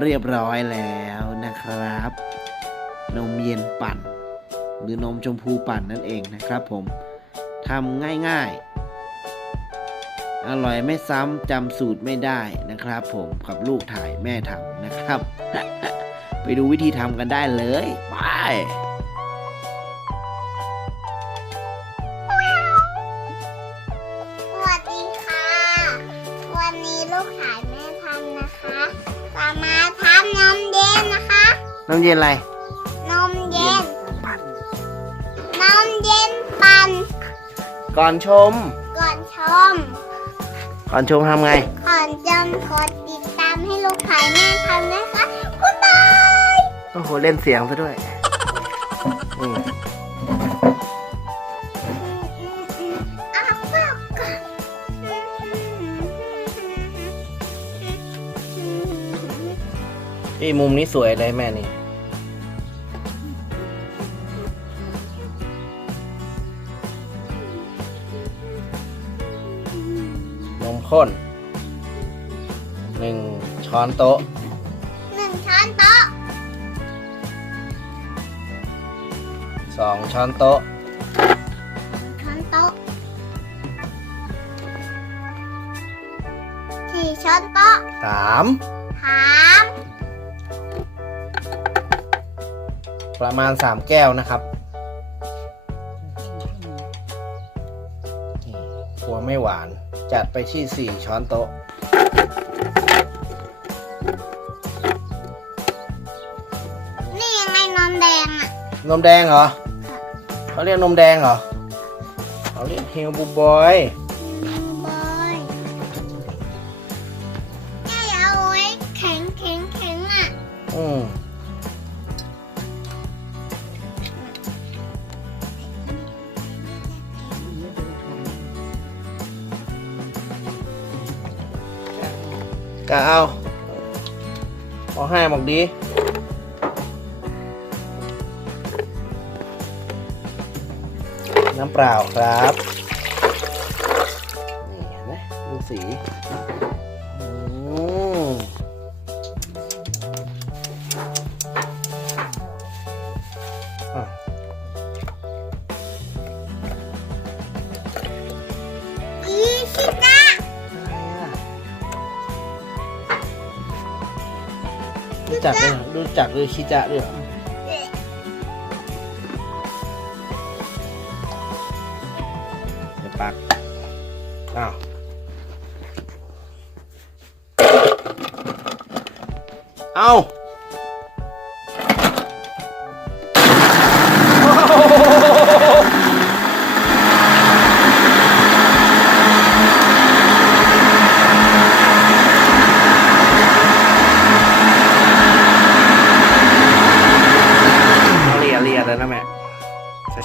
เรียบร้อยแล้วนะครับ นมเย็นปั่น หรือนมชมพูปั่นนั่นเองนะครับผมทำง่ายๆ อร่อยไม่ซ้ำจำสูตรไม่ได้นะครับ ผมกับลูกถ่ายแม่ทำนะครับ ไปดูวิธีทำกันได้เลย ไป นมเย็นอะไร นมเย็น ปั่น นมเย็นปั่น ก่อนชม ก่อนชม ก่อนชมทำไง ก่อนจำกดติดตามให้ลูกขายแม่ทำนะคะคุณบาย โอ้โห เล่นเสียงซะด้วย อืม นี่มุมนี้สวยเลยแม่นี่ นมข้นหนึ่งช้อนโต๊ะหนึ่งช้อนโต๊ะสองช้อนโต๊ะช้อนโต๊ะสี่ช้อนโต๊ะสามสาม ประมาณสามแก้วนะครับนี่กลัวไม่หวาน จัดไปที่สี่ช้อนโต๊ะ นี่ยังไงนมแดงอะนมแดงเหรอ เขาเรียกนมแดงเหรอ เขาเรียกเฮลบูบอยนมบอยแม่เอาไว้แข็งแข็งแข็งอะอืม ก็เอาเอาให้บอกดีน้ำเปล่าครับ นี่นะดูสี จักด้วยเหรอรู้จักด้วยชิจะด้วยเหรอเดี๋ยวปักอ้าวเอา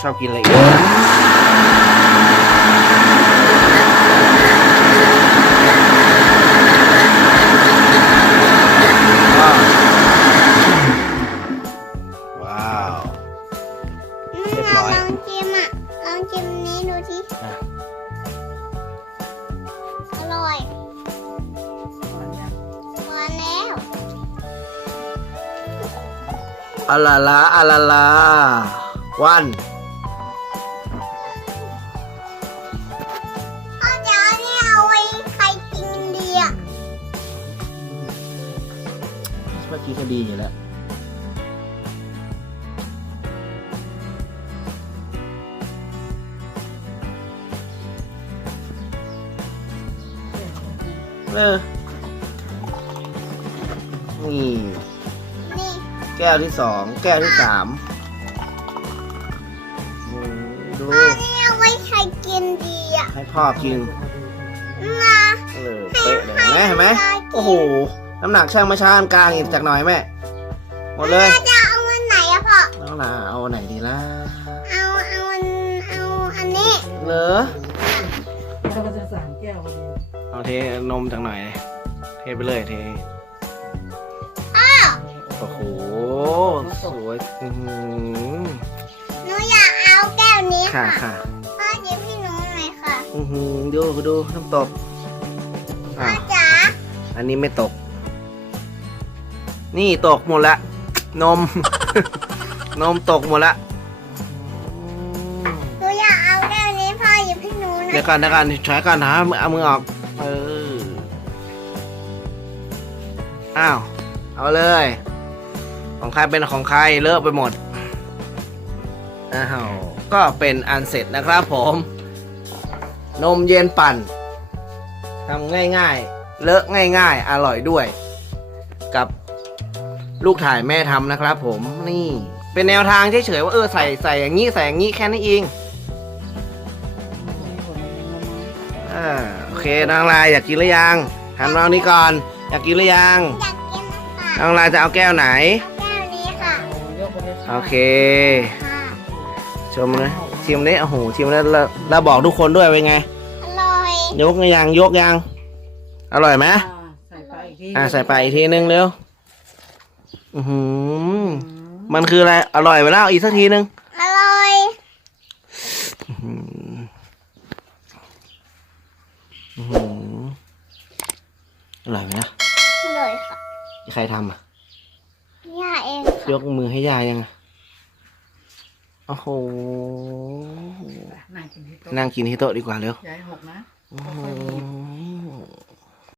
ชอบกินอะไรอีกว้าวว้าวเรียบร้อยลองชิมอะ ลองชิมนี้ดูทีอะอร่อยหวานแล้วอะลาลาอะลาลาวัน เมื่อกี้ก็ดีอยู่แล้วเออนี่นี่แก้วที่สองแก้วที่สามอืมดูพ่อนี่เอาไว้ใครกินดีอะให้พ่อกินนะเออเป๊ะเลยเห็นไหมเห็นไหมโอ้โห น้ำหนักช่างมาช้ากลางอีกจากหน่อยแม่ หมดเลยพ่อจะเอาอันไหนอะพ่อน้องลาเอาไหนดีล่ะ เอาเอาอันเอาอันนี้เหรอเราก็จะสามแก้วพอดีเอาเทนมจากหน่อยเลยเทไปเลยเท พ่อโอ้โห สวยอื้อหือหนูอยากเอาแก้วนี้ค่ะค่ะค่ะพ่อยิ้มให้หนูหน่อยค่ะ อือหือดูดูน้ำตกพ่ออะจ๋าอันนี้ไม่ตก นี่ตกหมดละ นม นมตกหมดละหนูอยากเอาแก้วนี้พ่อหยิบให้หนูนะเดี๋ยวก่อนเดี๋ยวก่อนถอยก่อนนะเอามือออก เออ อ้าว เอาเลย ของใครเป็นของใครเลอะไปหมด อ้าว ก็เป็นอันเสร็จนะครับผม นมเย็นปั่นทำง่ายๆ เลอะง่ายๆ อร่อยด้วย กับ ลูกถ่ายแม่ทำนะครับ ผมนี่ เป็นแนวทางเฉยๆว่าเออใส่ใส่อย่างนี้ใส่อย่างนี้แค่นี้เองอ่าโอเคนางลายอยากกินหรือยังหันมาเอานี้ก่อนอยากกินหรือยังอยากกินค่ะนางลายจะเอาแก้วไหนเอาแก้วนี้ค่ะยกไปเลยค่ะโอเคค่ะชมเลยชิมเลยโอ้โหชิมแล้วแล้วแล้วบอกทุกคนด้วยเป็นไงอร่อยยกยังยกยังอร่อยไหมอ่าใส่ไปอีกทีอ่าใส่ไปอีกทีนึงเร็ว อือหือมันคืออะไร อร่อยไปแล้วอีกสักทีนึงอร่อยอื้อหืออื้อหืออร่อยไหมนะอร่อยค่ะใครทำอะ ย่าเองยกมือให้ยายยังอะโอ้โห นั่งกินที่โต๊ะนั่งกินที่โต๊ะดีกว่าเร็วย้ายหกนะ โอ้โห